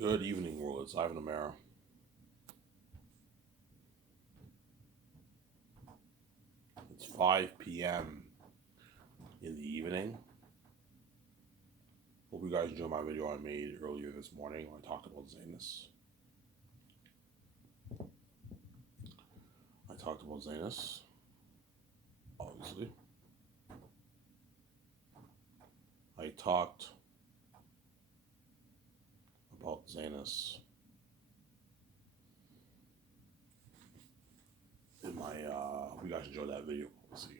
Good evening, world. It's Ivan Amara. It's 5 p.m. in the evening. Hope you guys enjoyed my video I made earlier this morning when I talked about Zanus. Obviously. I talked about Zanus in my, hope you guys enjoyed that video. Let's see.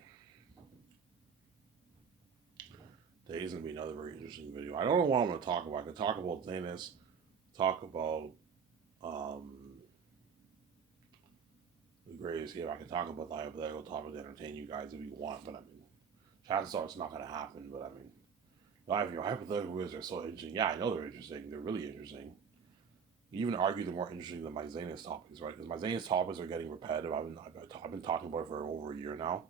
Today's going to be another very interesting video. I don't know what I'm going to talk about. I can talk about Zanus, talk about the Great Escape. I can talk about the hypothetical topic to entertain you guys if you want, but I mean, chances are it's not going to happen, but I mean, your hypothetical videos are so interesting. Yeah, I know they're interesting. They're really interesting. You even argue they're more interesting than my Zanus topics, right? Because my Zanus topics are getting repetitive. I've been talking about it for over a year now.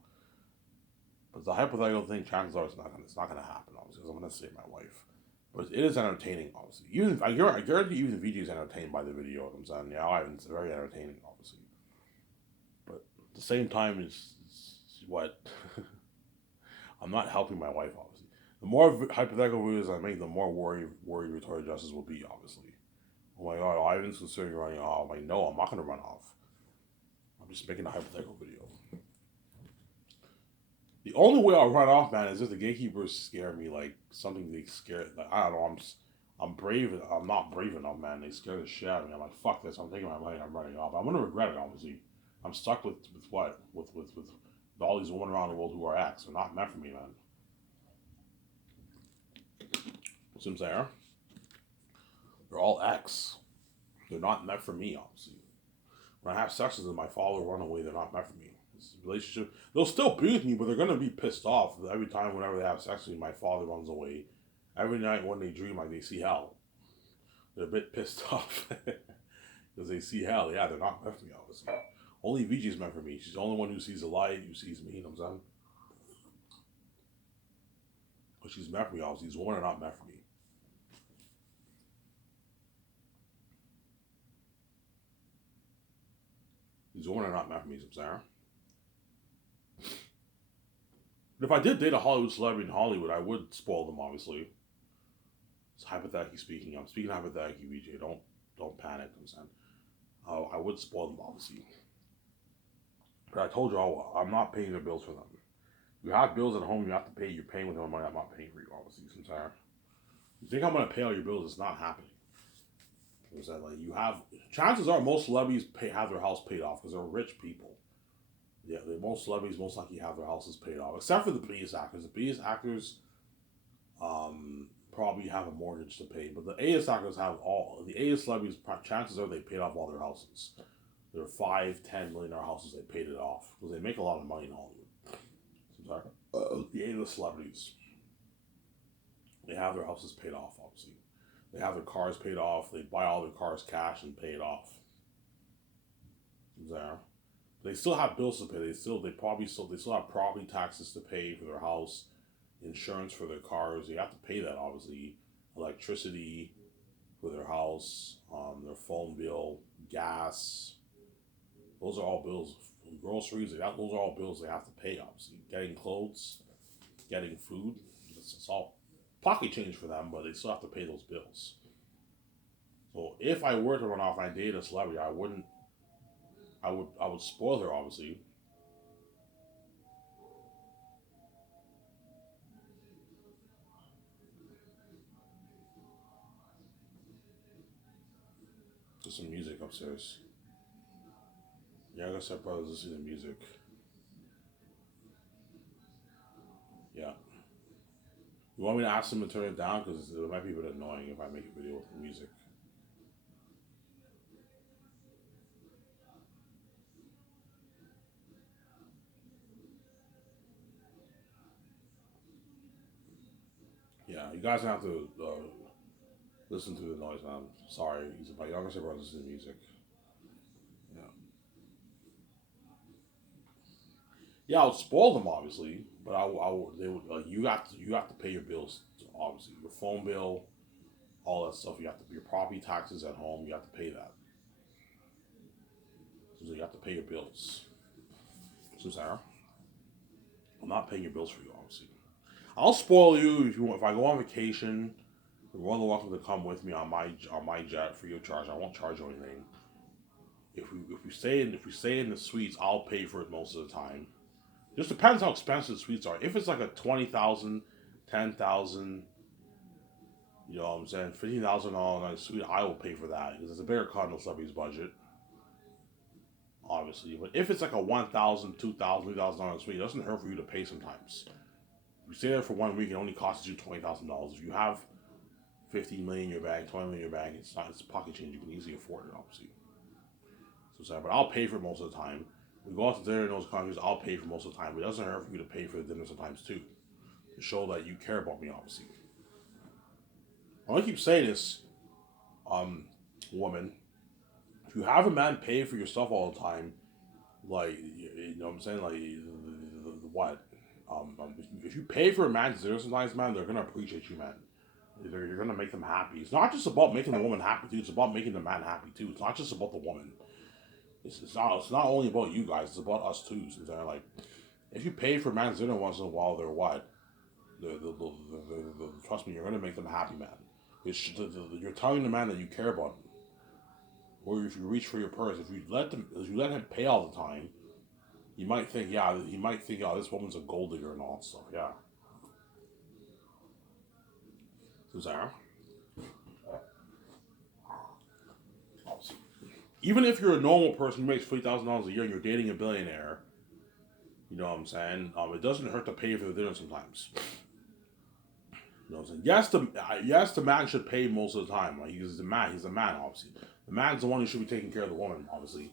But the hypothetical thing, chances are it's not gonna happen, obviously, because I'm gonna save my wife. But it is entertaining, obviously. Even I guarantee even VG is entertained by the video. I'm saying, yeah, it's very entertaining, obviously. But at the same time, it's what I'm not helping my wife, obviously. The more hypothetical videos I make, the more worried retarded justice will be, obviously. Oh my god, Ivan's considering running off. I'm like, no, I'm not gonna run off. I'm just making a hypothetical video. The only way I'll run off, man, is if the gatekeepers scare me, like something they scare. Like, I don't know. I'm brave. I'm not brave enough, man. They scare the shit out of me. I'm like, fuck this. I'm taking my money. I'm running off. I'm gonna regret it, obviously. I'm stuck with what with all these women around the world who are ex. They're not meant for me, man. See what I'm saying? They're all ex. They're not meant for me, obviously. When I have sex with them, my father run away. They're not meant for me. This relationship, they'll still be with me, but they're gonna be pissed off every time. Whenever they have sex with me, my father runs away. Every night when they dream, like they see hell, they're a bit pissed off because they see hell. Yeah, they're not meant for me, obviously. Only VG's meant for me. She's the only one who sees the light, who sees me. You know what I'm saying? But she's meant for me, obviously. These women are not meant for me. These women are not meant for me, you know what I'm saying? But if I did date a Hollywood celebrity in Hollywood, I would spoil them, obviously. It's hypothetically speaking. I'm speaking hypothetically, VJ. Don't panic. I'm saying I would spoil them, obviously. But I told you I'm not paying their bills for them. You have bills at home. You have to pay. You're paying with your own money. I'm not paying for you, obviously. Sometimes you think I'm gonna pay all your bills? It's not happening. You know, like you have chances are most celebrities have their house paid off because they're rich people. Yeah, most celebrities most likely have their houses paid off, except for the biggest actors. The biggest actors probably have a mortgage to pay, but the A-list actors have all the A-list celebrities. Chances are they paid off all their houses. Their $5-10 million houses, they paid it off because they make a lot of money in Hollywood. The A-list celebrities, they have their houses paid off. Obviously, they have their cars paid off. They buy all their cars cash and pay it off. There, they still have bills to pay. They still have property taxes to pay for their house, insurance for their cars. They have to pay that, obviously, electricity for their house, their phone bill, gas. Those are all bills. Groceries, those are all bills they have to pay, obviously. Getting clothes, getting food, it's all pocket change for them, but they still have to pay those bills. So if I were to run off and I dated a celebrity, I would spoil her, obviously. There's some music upstairs. Yeah, I guess I probably listen to music. Yeah. You want me to ask them to turn it down? Because it might be a bit annoying if I make a video with the music. Yeah, you guys have to listen to the noise. I'm sorry. My younger sister listens to the music. Yeah. Yeah, I would spoil them, obviously, but they would like you have to pay your bills, obviously, your phone bill, all that stuff. You have to pay your property taxes at home. You have to pay that. So you have to pay your bills. So Sarah, I'm not paying your bills for you, obviously. I'll spoil you if you want. If I go on vacation, you're more than welcome to come with me on my jet free of charge. I won't charge you anything. If we stay in the suites, I'll pay for it most of the time. Just depends how expensive the suites are. If it's like a 20,000, 10,000, you know what I'm saying, $15,000 night suite, I will pay for that because it's a bigger cut on somebody's budget, obviously. But if it's like a 1,000, 2,000, $3,000 suite, it doesn't hurt for you to pay sometimes. If you stay there for 1 week, it only costs you $20,000. If you have 50 million in your bank, 20 million in your bank, it's pocket change. You can easily afford it, obviously. So sorry, but I'll pay for it most of the time. We go out to dinner in those countries, I'll pay for most of the time. But it doesn't hurt for you to pay for the dinner sometimes too, to show that you care about me, obviously. I want to keep saying this, woman. If you have a man pay for your stuff all the time, like you know what I'm saying, like what? If you pay for a man's dinner sometimes, man, they're gonna appreciate you, man. You're gonna make them happy. It's not just about making the woman happy too. It's about making the man happy too. It's not just about the woman. It's not only about you guys. It's about us too. So they're like, if you pay for a man's dinner once in a while, they're what? Trust me, you're gonna make them happy, man. You're telling the man that you care about him. Or if you reach for your purse, if you let him pay all the time, he might think, oh, this woman's a gold digger and all that stuff. Yeah. So Sarah, even if you're a normal person who makes $40,000 a year and you're dating a billionaire, you know what I'm saying? It doesn't hurt to pay for the dinner sometimes. You know what I'm saying? Yes, the man should pay most of the time. Like he's the man. He's the man, obviously. The man's the one who should be taking care of the woman, obviously.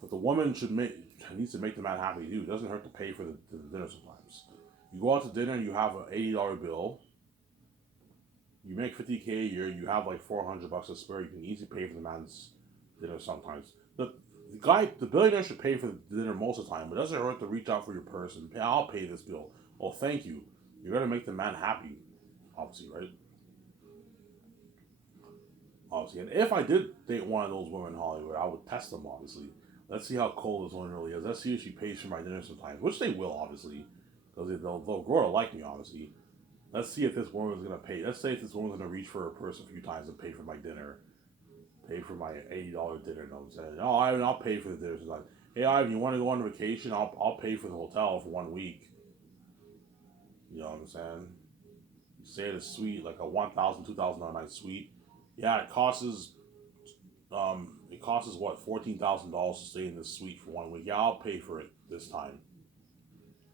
But the woman needs to make the man happy too. It doesn't hurt to pay for the dinner sometimes. You go out to dinner and you have an $80 bill. You make 50K a year. You have like $400 to spare. You can easily pay for the man's dinner sometimes. The billionaire should pay for the dinner most of the time. But it doesn't hurt to reach out for your purse and I'll pay this bill. Oh, thank you. You're gonna make the man happy, obviously, right? Obviously, and if I did date one of those women in Hollywood, I would test them, obviously. Let's see how cold this woman really is. Let's see if she pays for my dinner sometimes, which they will, obviously, because they'll grow to like me, obviously. Let's see if this woman is gonna pay. Let's say if this woman's gonna reach for her purse a few times and pay for my dinner, pay for my $80 dinner. You know what I'm saying? Oh, I'll pay for the dinner. She's like, hey, Ivan, you want to go on vacation? I'll pay for the hotel for 1 week. You know what I'm saying? You stay at a suite, like a $1,000, $2,000 night suite. Yeah, it costs us what, $14,000 to stay in this suite for 1 week. Yeah, I'll pay for it this time.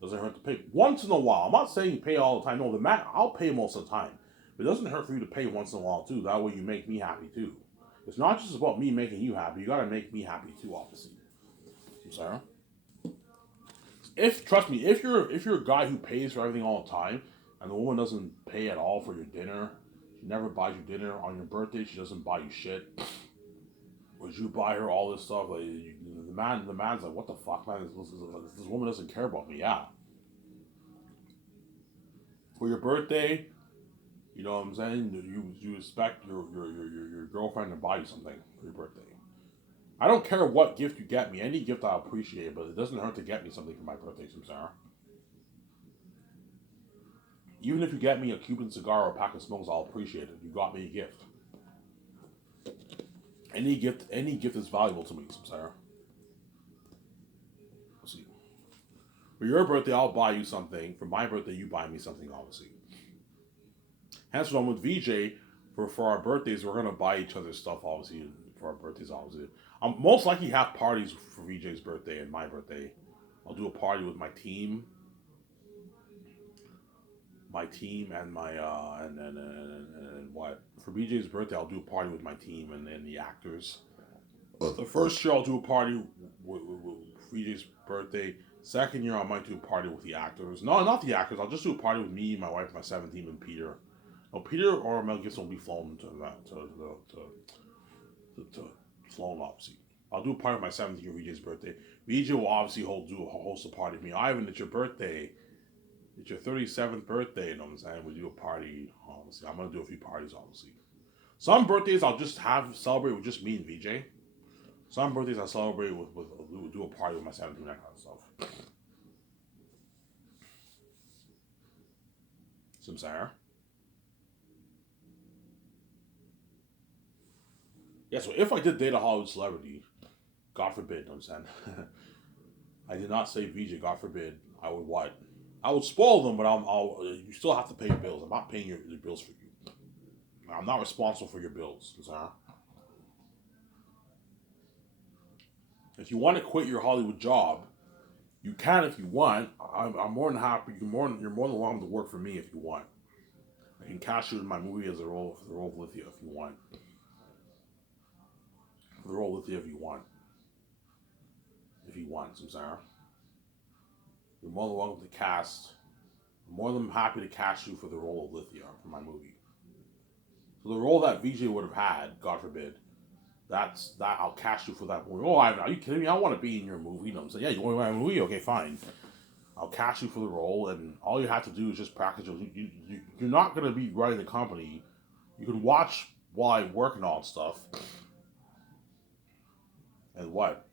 Doesn't hurt to pay once in a while. I'm not saying pay all the time. No, I'll pay most of the time. But it doesn't hurt for you to pay once in a while too. That way you make me happy too. It's not just about me making you happy. You gotta make me happy too, obviously. I'm sorry. If trust me, if you're a guy who pays for everything all the time, and the woman doesn't pay at all for your dinner, she never buys you dinner on your birthday. She doesn't buy you shit. Would you buy her all this stuff? Like the man's like, what the fuck, man? This woman doesn't care about me. Yeah. For your birthday, you know what I'm saying? You expect your girlfriend to buy you something for your birthday. I don't care what gift you get me. Any gift I appreciate, but it doesn't hurt to get me something for my birthday, Sarah. Even if you get me a Cuban cigar or a pack of smokes, I'll appreciate it. You got me a gift. Any gift is valuable to me, Sarah. Let's see. For your birthday, I'll buy you something. For my birthday, you buy me something, obviously. Hence, when I'm with VJ, for our birthdays, we're gonna buy each other stuff, obviously, for our birthdays, obviously. I'm most likely have parties for VJ's birthday and my birthday. I'll do a party with my team and my and what for BJ's birthday I'll do a party with my team and then the actors. The first year I'll do a party with BJ's birthday. Second year I might do a party with the actors. No, not the actors. I'll just do a party with me, my wife, my 17, and Peter. No, Peter or Mel Gibson will be flown to flown obviously. I'll do a party with my 17th year VJ's birthday. VJ will obviously host a party with me. Ivan, it's your birthday. It's your 37th birthday, you know what I'm saying? We do a party, obviously. I'm going to do a few parties, obviously. Some birthdays I'll just have celebrate with just me and VJ. Some birthdays I celebrate with do a party with my 17, that kind of stuff. Some Sarah. Yeah, so if I did date a Hollywood celebrity, God forbid, you understand? I did not say VJ, God forbid. I would what? I would spoil them, but you still have to pay your bills. I'm not paying your bills for you. I'm not responsible for your bills, Sarah. If you want to quit your Hollywood job, you can if you want. I'm more than happy. You're more than welcome to work for me if you want. I can cast you in my movie as a role for the role of Lithia if you want. For the role of Lithia if you want. If you want, Sarah. You're more than welcome to cast. I'm more than happy to cast you for the role of Lithia for my movie. So the role that VJ would have had, God forbid, that I'll cast you for that movie. Oh, are you kidding me? I want to be in your movie. You know what I'm saying? Yeah, you want to be in my movie? Okay, fine. I'll cast you for the role, and all you have to do is just practice. You're not going to be running the company. You can watch while I work and all that stuff. And what?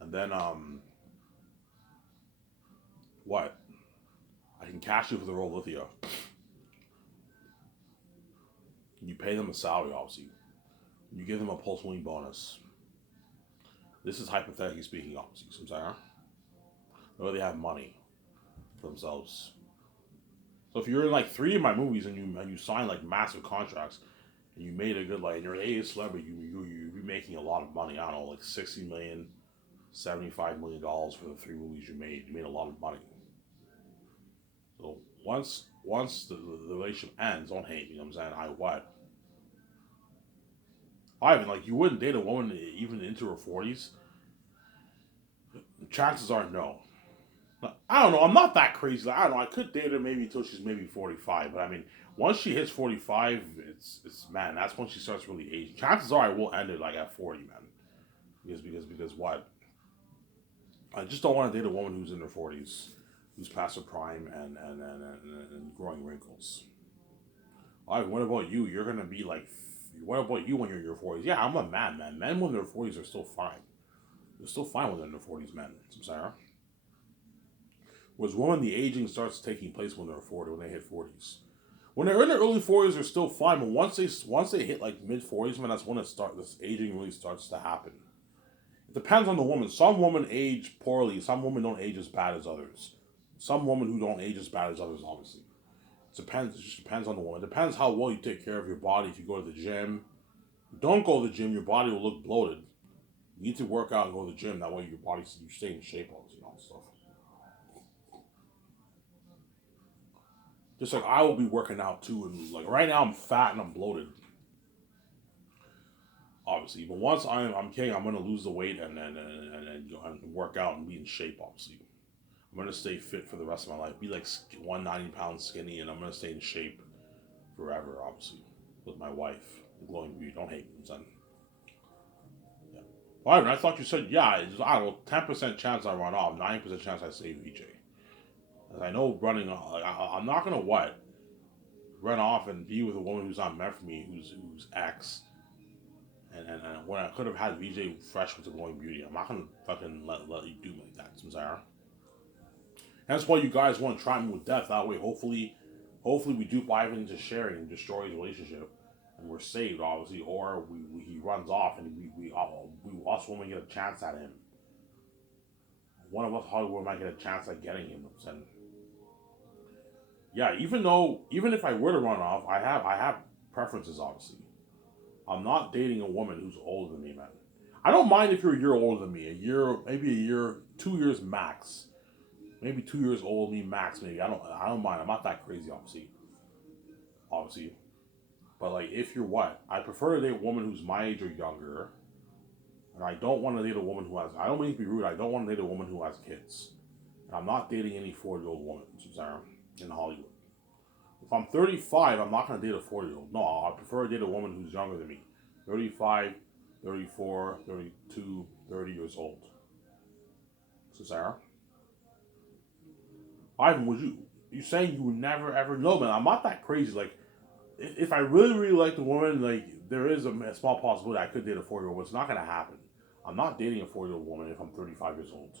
And then, what? I can cast you for the role of Lithia. You pay them a salary, obviously. You give them a post-wing bonus. This is hypothetically speaking, obviously. Sometimes, or they have money for themselves. So if you're in like 3 of my movies and you sign like massive contracts, and you made a good like, and you're an A celebrity, you'd be making a lot of money. I don't know, like 60 million, $75 million for the 3 movies you made. You made a lot of money. So once the relationship ends, don't hate me. You know what I'm saying? I what? Ivan, like you wouldn't date a woman even into her 40s. Chances are no. I don't know. I'm not that crazy. I don't know. I could date her maybe until she's maybe 45. But I mean, once she hits 45, it's man. That's when she starts really aging. Chances are I will end it like at 40, man. Because what? I just don't want to date a woman who's in her 40s, who's past her prime and growing wrinkles. All right. What about you? You're gonna be like. What about you when you're in your 40s? Yeah, I'm a man, man. Men when they're 40s are still fine. They're still fine when they're in their 40s, men. I'm sorry. Was when the aging starts taking place when they're 40, when they hit 40s. When they're in their early 40s, they're still fine, but once they hit like mid 40s, man, that's when this aging really starts to happen. It depends on the woman. Some women age poorly. Some women don't age as bad as others. Some women who don't age as bad as others, obviously. It depends. It just depends on the woman. It depends how well you take care of your body. If you go to the gym, don't go to the gym. Your body will look bloated. You need to work out and go to the gym. That way, you stay in shape, all this stuff. Just like I will be working out too, and like right now I'm fat and I'm bloated, obviously. But once I'm kidding, I'm gonna lose the weight and work out and be in shape, obviously. I'm gonna stay fit for the rest of my life. Be like 190 pounds skinny, and I'm gonna stay in shape forever, obviously. With my wife, the glowing beauty. Don't hate me, son. Yeah. All right, I thought you said yeah. I don't know, 10% chance I run off, 9% chance I save VJ. As I know running, I'm not gonna what run off and be with a woman who's not meant for me, who's ex, and when I could have had VJ fresh with the glowing beauty, I'm not gonna fucking let you do me like that, Samsara. That's why you guys want to try me with death. That way, hopefully we dupe Ivan into sharing and destroy his relationship, and we're saved, obviously. Or he runs off and we us women get a chance at him. One of us Hollywood might get a chance at getting him. And yeah, even if I were to run off, I have preferences, obviously. I'm not dating a woman who's older than me, man. I don't mind if you're a year older than me, a year, maybe a year, 2 years max, maybe 2 years older than me max. Maybe I don't mind. I'm not that crazy, obviously. But like, if you're what, I prefer to date a woman who's my age or younger, and I don't want to date a woman who has. I don't mean to be rude. I don't want to date a woman who has kids. And I'm not dating any 40-year-old woman, Sarah, in Hollywood. If I'm 35, I'm not going to date a 40-year-old. No, I prefer to date a woman who's younger than me. 35, 34, 32, 30 years old. So, Sarah? Ivan, would you? You saying you would never ever know, man? I'm not that crazy. Like, if I really really like the woman, like there is a small possibility I could date a 4-year-old, but it's not gonna happen. I'm not dating a 4-year-old woman if I'm 35 years old.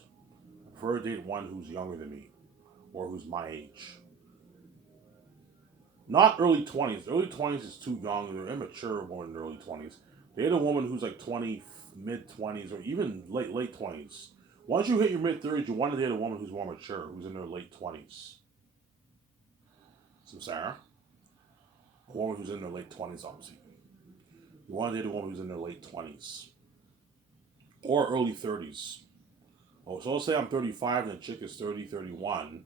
I prefer to date one who's younger than me or who's my age. Not early 20s. Early 20s is too young. They're immature more in the early 20s. Date a woman who's like 20, mid 20s, or even late 20s. Once you hit your mid 30s, you want to date a woman who's more mature, who's in their late 20s. So, Sarah, a woman who's in their late 20s, obviously. You want to date a woman who's in their late 20s or early 30s. Oh, so let's say I'm 35 and the chick is 30, 31.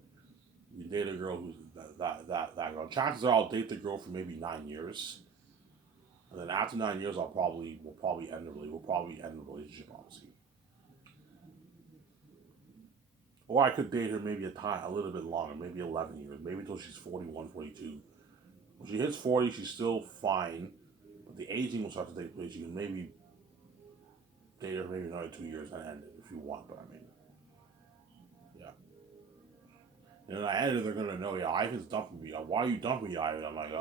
You date a girl who's that girl. Chances are I'll date the girl for maybe 9 years. And then after 9 years, we'll probably end the relationship, obviously. Or I could date her maybe a little bit longer, maybe 11 years, maybe until she's 41, 42. When she hits 40, she's still fine, but the aging will start to take place. You can maybe date her for maybe another 2 years and end it if you want, but I mean, yeah. And then I end it, they're gonna know, yeah, Ivan's dumping me. Why are you dumping me, Ivan? I'm like,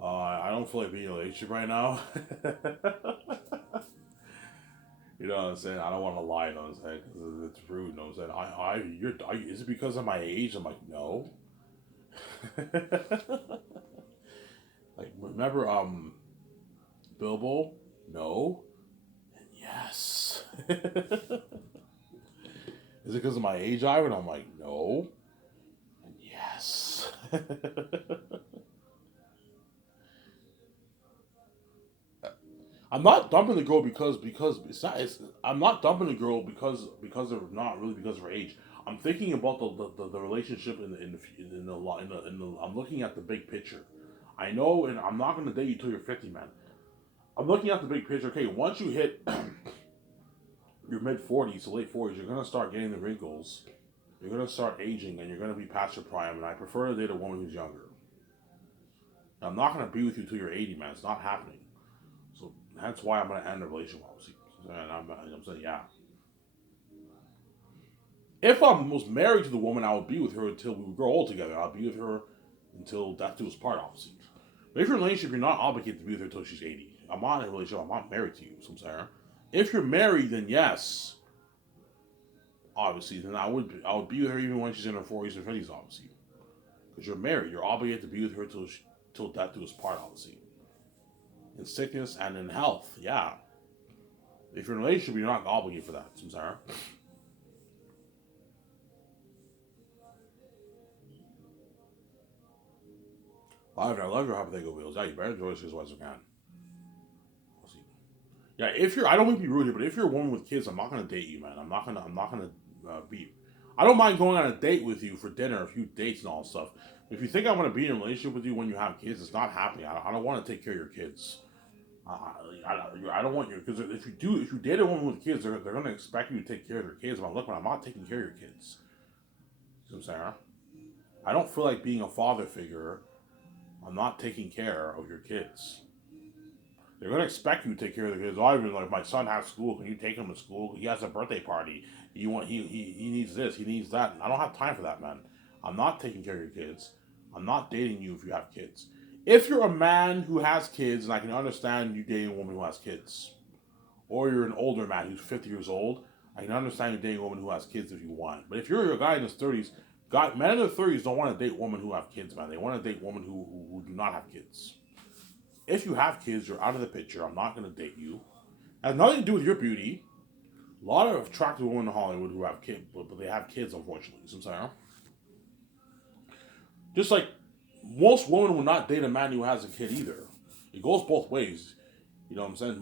I don't feel like being in a relationship right now. You know what I'm saying? I don't want to lie, you know what I'm saying? Because it's rude, you know what I'm saying? Is it because of my age? I'm like, no. Like, remember, Bilbo? No. And yes. Is it because of my age, Ivan? I'm like, no. And yes. I'm not dumping the girl because it's not. I'm not dumping the girl because of not really because of her age. I'm thinking about the relationship I'm looking at the big picture. I know, and I'm not gonna date you till you're 50, man. I'm looking at the big picture. Okay, once you hit your mid 40s to late 40s, you're gonna start getting the wrinkles. You're gonna start aging, and you're gonna be past your prime. And I prefer to date a woman who's younger. I'm not gonna be with you till you're 80, man. It's not happening. So that's why I'm gonna end the relationship policy. And I'm saying, yeah. If I was married to the woman, I would be with her until we would grow old together. I'll be with her until death do us part, obviously. But if you're in a relationship, you're not obligated to be with her until she's 80. I'm not in a relationship. I'm not married to you. So I'm saying, if you're married, then yes, obviously, then I would be with her even when she's in her 40s and 50s, obviously, because you're married. You're obligated to be with her till death do us part, obviously. In sickness and in health, yeah. If you're in a relationship, you're not obligated for that. So I'm sorry. I love your hypothetical wheels. Yeah, you better enjoy this as well as you can. We'll see. Yeah, if you're, I don't want to be rude here, but if you're a woman with kids, I'm not gonna date you, man. I'm not gonna be. I don't mind going on a date with you for dinner, a few dates and all that stuff. If you think I want to be in a relationship with you when you have kids, it's not happening. I don't want to take care of your kids. I don't want you because if you date a woman with kids, they're gonna expect you to take care of their kids. But look, I'm not taking care of your kids. You know what I'm saying? I don't feel like being a father figure. I'm not taking care of your kids. They're gonna expect you to take care of the kids. Oh, even like my son has school. Can you take him to school? He has a birthday party. He needs this. He needs that. I don't have time for that, man. I'm not taking care of your kids. I'm not dating you if you have kids. If you're a man who has kids, and I can understand you dating a woman who has kids, or you're an older man who's 50 years old, I can understand you dating a woman who has kids if you want. But if you're a guy in his 30s, men in their 30s don't want to date women who have kids, man. They want to date women who do not have kids. If you have kids, you're out of the picture. I'm not going to date you. It has nothing to do with your beauty. A lot of attractive women in Hollywood who have kids, but they have kids, unfortunately. You know what I'm saying? Just like most women will not date a man who has a kid either. It goes both ways. You know what I'm saying?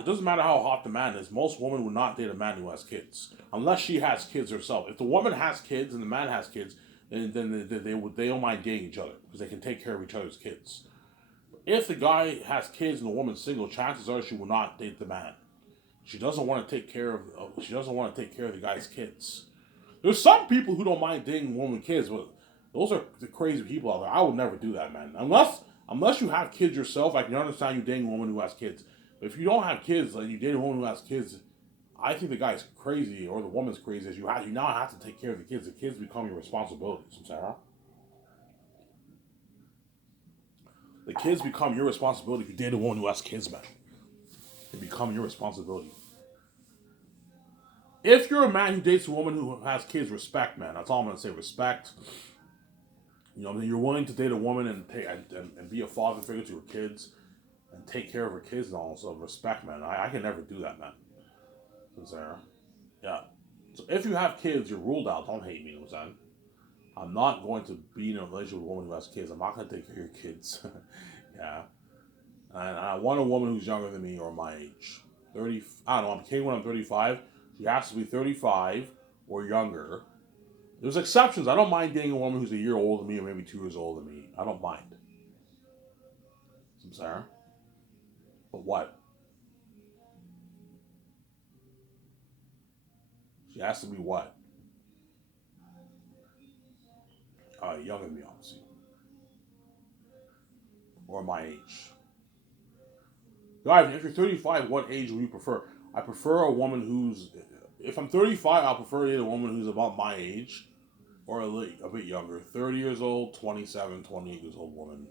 It doesn't matter how hot the man is. Most women would not date a man who has kids unless she has kids herself. If the woman has kids and the man has kids, then they don't mind dating each other because they can take care of each other's kids. If the guy has kids and the woman's single, chances are she will not date the man. She doesn't want to take care of. She doesn't want to take care of the guy's kids. There's some people who don't mind dating a woman with kids, but those are the crazy people out there. I would never do that, man. Unless you have kids yourself, I can understand you dating a woman who has kids. But if you don't have kids, and you date a woman who has kids, I think the guy's crazy or the woman's crazy. As you now have to take care of the kids. The kids become your responsibility. Sarah. The kids become your responsibility if you date a woman who has kids, man. They become your responsibility. If you're a man who dates a woman who has kids, respect, man. That's all I'm gonna say. Respect. You know, you're willing to date a woman and be a father figure to her kids and take care of her kids and all. So respect, man. I can never do that, man. Sincere. Yeah. So if you have kids, you're ruled out. Don't hate me, you know what I'm saying? I'm not going to be in a relationship with a woman who has kids. I'm not going to take care of your kids. Yeah. And I want a woman who's younger than me or my age. 30, I don't know, I'm kidding when I'm 35. She has to be 35 or younger. There's exceptions. I don't mind dating a woman who's a year older than me or maybe 2 years older than me. I don't mind. I'm sorry. But what? She has to be what? Younger than me, obviously. Or my age. Guys, if you're 35, what age would you prefer? I prefer a woman who's... If I'm 35, I'll prefer to date a woman who's about my age. Or a bit younger. 30 years old, 27, 28 years old woman.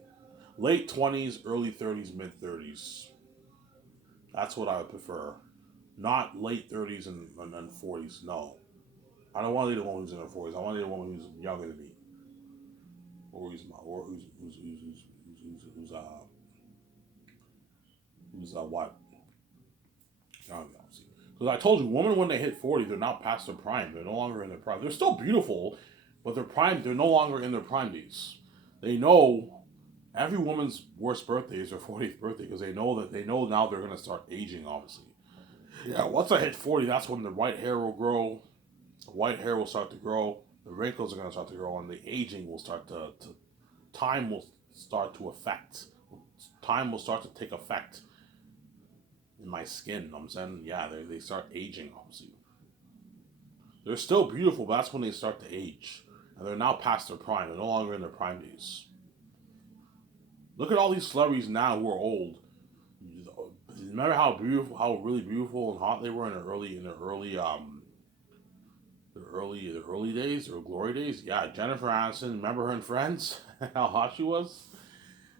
Late 20s, early 30s, mid 30s. That's what I would prefer. Not late 30s and 40s. No. I don't want to date a woman who's in her 40s. I want to date a woman who's younger than me. Or who's what? Because I told you, women when they hit 40, they're not past their prime. They're no longer in their prime. They're still beautiful, but they're no longer in their prime days. They know every woman's worst birthday is their 40th birthday because they know now they're gonna start aging. Obviously, yeah. Once I hit 40, that's when the white hair will grow. The white hair will start to grow. The wrinkles are gonna start to grow, and the aging will start to time will start to affect. Time will start to take effect in my skin. You know what I'm saying? Yeah, they start aging, obviously. They're still beautiful, but that's when they start to age. And they're now past their prime. They're no longer in their prime days. Look at all these celebrities now who are old. Remember how really beautiful and hot they were in their early days, or glory days? Yeah, Jennifer Aniston, remember her in Friends? How hot she was?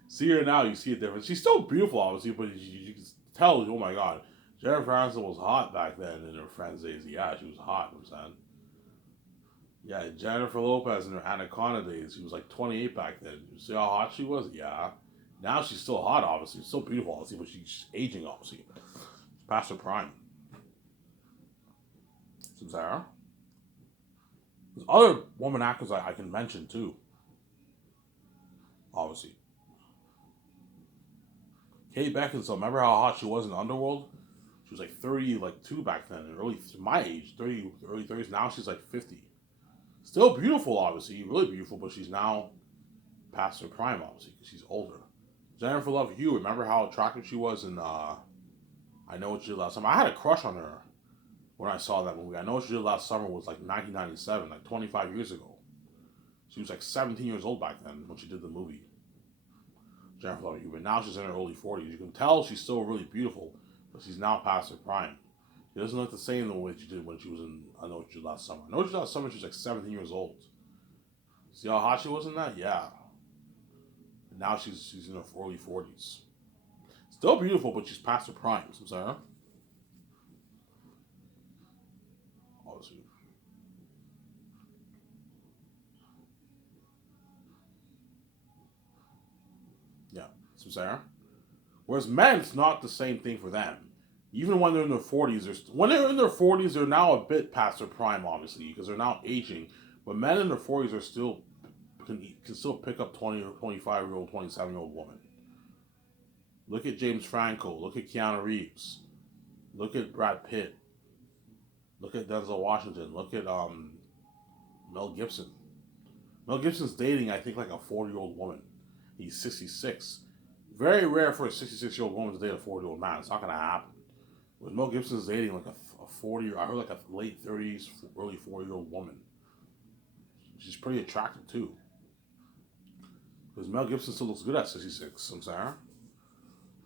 See her now, you see a difference. She's still beautiful, obviously, but you can tell, oh my god, Jennifer Aniston was hot back then in her Friends days. Yeah, she was hot, I'm saying. Yeah, Jennifer Lopez in her Anaconda days, she was like 28 back then. You see how hot she was? Yeah. Now she's still hot, obviously. Still beautiful, obviously, but she's aging, obviously. She's past her prime. Sarah. There's other woman actors I can mention, too. Obviously. Kate Beckinsale, remember how hot she was in Underworld? She was like 32 back then, my age, early 30s. Now she's like 50. Still beautiful, obviously, really beautiful, but she's now past her prime, obviously, because she's older. Jennifer Love Hewitt, remember how attractive she was in I Know What You Did Last Summer? I had a crush on her when I saw that movie. I Know What You Did Last Summer was like 1997, like 25 years ago. She was like 17 years old back then when she did the movie. Jennifer Love Hewitt. Now she's in her early 40s. You can tell she's still really beautiful, but she's now past her prime. She doesn't look the same the way she did when she was in I Know What You Did Last Summer. I Know What You Did Last Summer, she was like 17 years old. See how hot she was in that? Yeah. And now she's in her early 40s. Still beautiful, but she's past her prime. I'm sorry. Obviously. Yeah. I'm sorry. Whereas men, it's not the same thing for them. Even when they're in their 40s, they're now a bit past their prime, obviously, because they're now aging. But men in their 40s are still can still pick up 20 or 25-year-old, 27-year-old woman. Look at James Franco. Look at Keanu Reeves. Look at Brad Pitt. Look at Denzel Washington. Look at Mel Gibson. Mel Gibson's dating, I think, like a 40-year-old woman. He's 66. Very rare for a 66-year-old woman to date a 40-year-old man. It's not going to happen. With Mel Gibson's dating like a 40, I heard like a late 30s, early 40-year-old woman. She's pretty attractive too. Because Mel Gibson still looks good at 66, I'm sorry.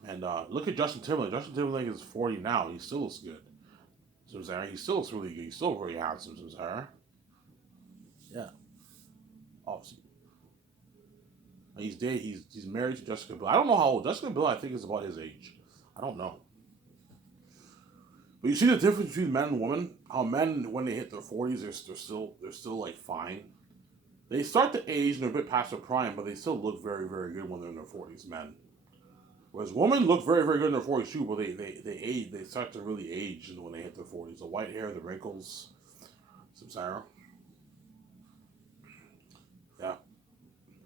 And look at Justin Timberlake. Justin Timberlake is 40 now. He still looks good. So I'm saying, he still looks really good. He's still very handsome, so I'm saying. Yeah. Obviously. And he's married to Jessica Biel. I don't know how old Jessica Biel. I think is about his age. I don't know. But you see the difference between men and women. How men, when they hit their 40s, they're still like fine. They start to age and they're a bit past their prime, but they still look very, very good when they're in their 40s. Men. Whereas women look very, very good in their 40s too, but they age. They start to really age when they hit their 40s. The white hair, the wrinkles, some Sarah. Yeah.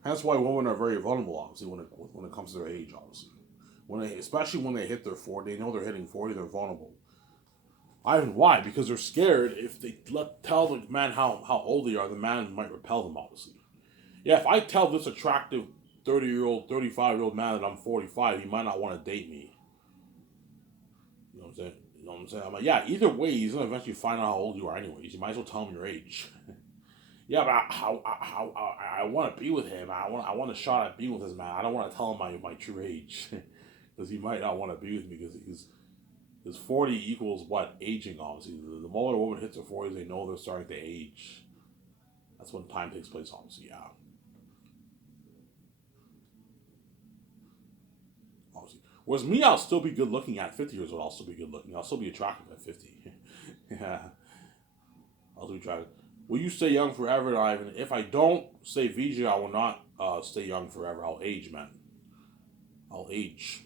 That's why women are very vulnerable, obviously, when it comes to their age, obviously. Especially when they hit their 40, they know they're hitting 40, they're vulnerable. Why? Because they're scared if they tell the man how old they are, the man might repel them, obviously. Yeah, if I tell this attractive 30-year-old, 35-year-old man that I'm 45, he might not want to date me. You know what I'm saying? You know what I'm saying? I'm like, yeah, either way, he's going to eventually find out how old you are anyways. You might as well tell him your age. Yeah, but I want to be with him. I want a shot at being with this man. I don't want to tell him my true age. Because he might not want to be with me because 40 equals what? Aging, obviously. The moment a woman hits her 40s, they know they're starting to age. That's when time takes place, obviously, yeah. Obviously. Whereas me, I'll still be good looking at 50 years old. I'll still be good looking. I'll still be attractive at 50. Yeah. I'll still be attractive. Will you stay young forever, Ivan? If I don't stay VJ, I will not stay young forever. I'll age, man. I'll age.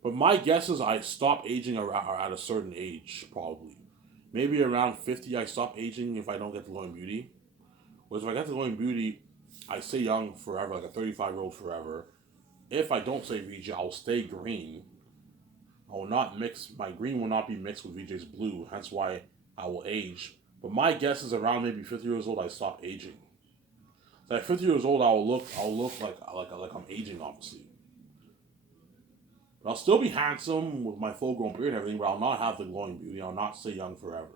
But my guess is I stop aging at a certain age, probably. Maybe around 50, I stop aging if I don't get the glowing beauty. Whereas if I get the glowing beauty, I stay young forever, like a 35-year-old forever. If I don't stay VJ, I'll stay green. I will not mix, my green will not be mixed with VJ's blue, hence why I will age. But my guess is around maybe 50 years old, I stop aging. So at 50 years old, I'll look like I'm aging, obviously. But I'll still be handsome with my full grown beard and everything, but I'll not have the glowing beauty. I'll not stay young forever.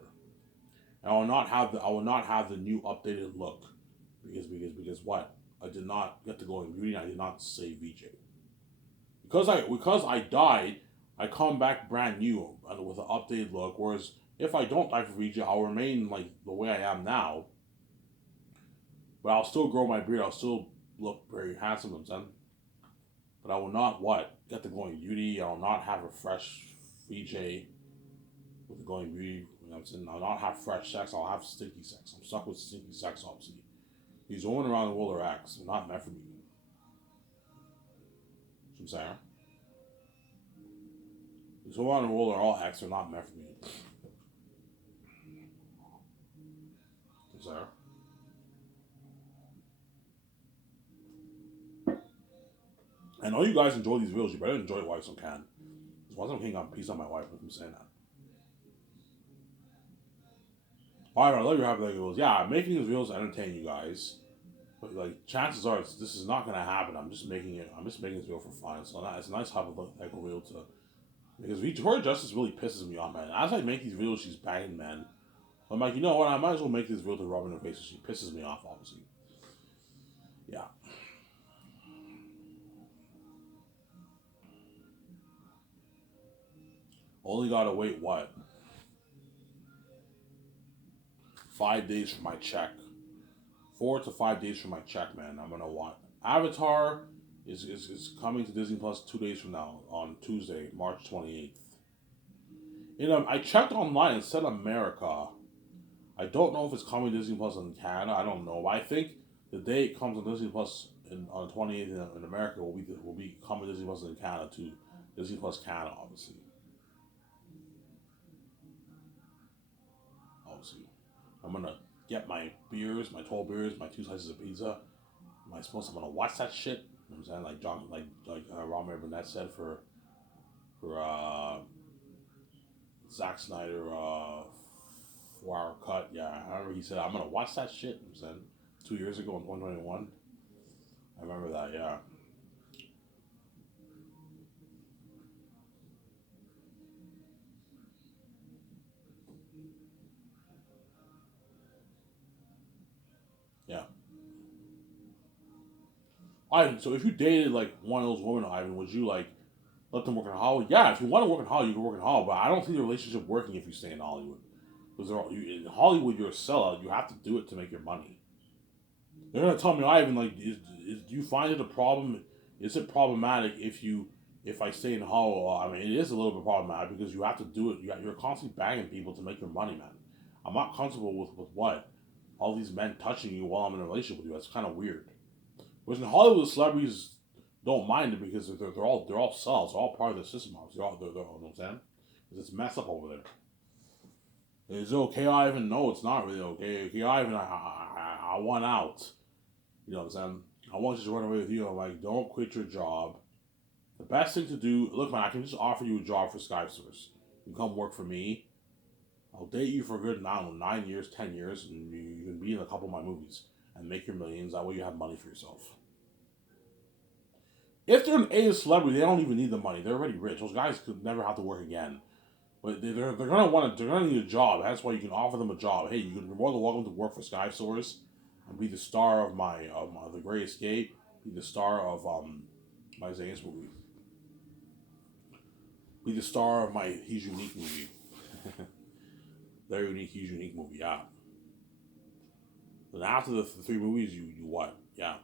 And I will not have the new updated look. Because what? I did not get the glowing beauty and I did not say VJ. Because I died, I come back brand new and with an updated look, whereas if I don't die for VJ, I'll remain like the way I am now. But I'll still grow my beard, I'll still look very handsome and son. But I will not get the glowing beauty. I will not have a fresh VJ with the glowing beauty. You know what I'm saying? I'll not have fresh sex. I'll have stinky sex. I'm stuck with stinky sex, obviously. These women around the world are acts. They're not meant for me. You know what I'm saying? These women around the world are all acts. They're not meant for me. You know what I'm saying? I know you guys enjoy these videos. You better enjoy it while you still can. Because once I'm hitting on peace on my wife, I'm saying that. Alright, I love your happy videos. Yeah, I'm making these videos to entertain you guys. But like, chances are this is not gonna happen. I'm just making this video for fun. So it's a nice hypothetical video to because Victoria Justice really pisses me off, man. As I make these videos, she's banging, man. I'm like, you know what? I might as well make this video to rub in her face. So she pisses me off, obviously. Yeah. Only gotta wait what? 5 days for my check. 4 to 5 days for my check, man. I'm gonna watch. Avatar is coming to Disney Plus 2 days from now on Tuesday, March 28th. You know, I checked online and said America. I don't know if it's coming to Disney Plus in Canada. I don't know. But I think the day it comes on Disney Plus on 28th in America will be coming to Disney Plus in Canada too. Disney Plus Canada, obviously. Obviously. I'm gonna get my beers, my 12 beers, my 2 slices of pizza. I'm gonna watch that shit. You know what I'm saying? Like Robert Burnett said for Zack Snyder 4-hour cut. Yeah, however he said I'm gonna watch that shit. You know what I'm saying 2 years ago in 2021. I remember that. Yeah. Yeah. Ivan, so if you dated like one of those women, Ivan, would you like let them work in Hollywood? Yeah, if you want to work in Hollywood, you can work in Hollywood. But I don't see the relationship working if you stay in Hollywood. Because in Hollywood, you're a sellout. You have to do it to make your money. They're gonna tell me, Ivan, like, do you find it a problem Is it problematic if I stay in Hollow? I mean, it is a little bit problematic because you have to do it. You're constantly banging people to make your money, man. I'm not comfortable with what all these men touching you while I'm in a relationship with you. That's kind of weird. Whereas in Hollywood, the celebrities don't mind it because they're all cells. They're all part of the system. You know what I'm saying? Because it's messed up over there. Is it okay, Ivan? No, it's not really okay. Okay, Ivan, I want out. You know what I'm saying? I want you to run away with you. I'm like, don't quit your job. The best thing to do, look, man, I can just offer you a job for Skype Source. You come work for me. I'll date you for a good, I don't know, 9 years, 10 years, and you can be in a couple of my movies and make your millions. That way you have money for yourself. If they're an A-list celebrity, they don't even need the money. They're already rich. Those guys could never have to work again. But they're gonna need a job. That's why you can offer them a job. Hey, you're more than welcome to work for Skype Source and be the star of my The Great Escape. Be the star of my Zangief's movie. Be the star of my He's Unique movie. Very unique, He's Unique movie. Yeah. Then after the three movies, you what? Yeah.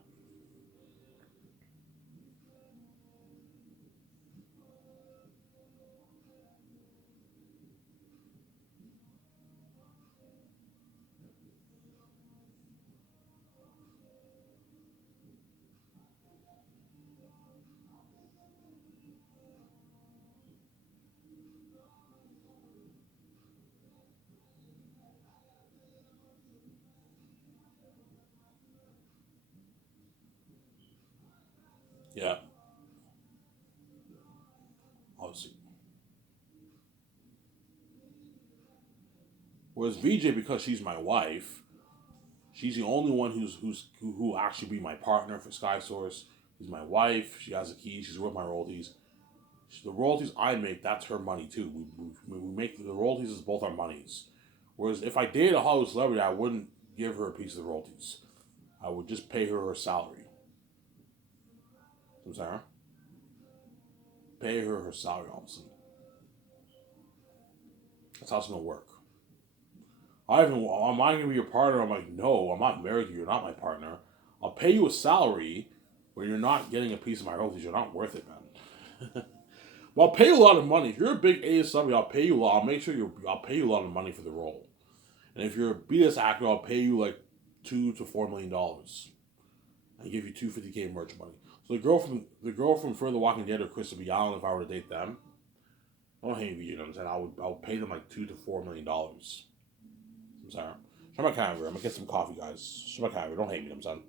Yeah. Obviously. Whereas VJ, because she's my wife, she's the only one who actually be my partner for Sky Source. She's my wife. She has the keys. She's worth my royalties. The royalties I make, that's her money too. We make the royalties is both our monies. Whereas if I dated a Hollywood celebrity, I wouldn't give her a piece of the royalties. I would just pay her salary. I'm sorry. Pay her salary, obviously. That's how it's gonna work. Am I gonna be your partner? I'm like, no, I'm not married to you. You're not my partner. I'll pay you a salary when you're not getting a piece of my royalties. You're not worth it, man. Well, I'll pay you a lot of money. If you're a big A celebrity, I'll pay you a lot. I'll make sure I'll pay you a lot of money for the role. And if you're a B.S. actor, I'll pay you like $2 to $4 million. I give you 250K merch money. So the girl from Further Walking Dead or Crystal Allen, if I were to date them, don't hate me, you know what I'm saying? I would pay them like $2 to $4 million. I'm sorry. Shut my camera. I'm gonna get some coffee, guys. Shut my camera. Don't hate me, you know what I'm saying?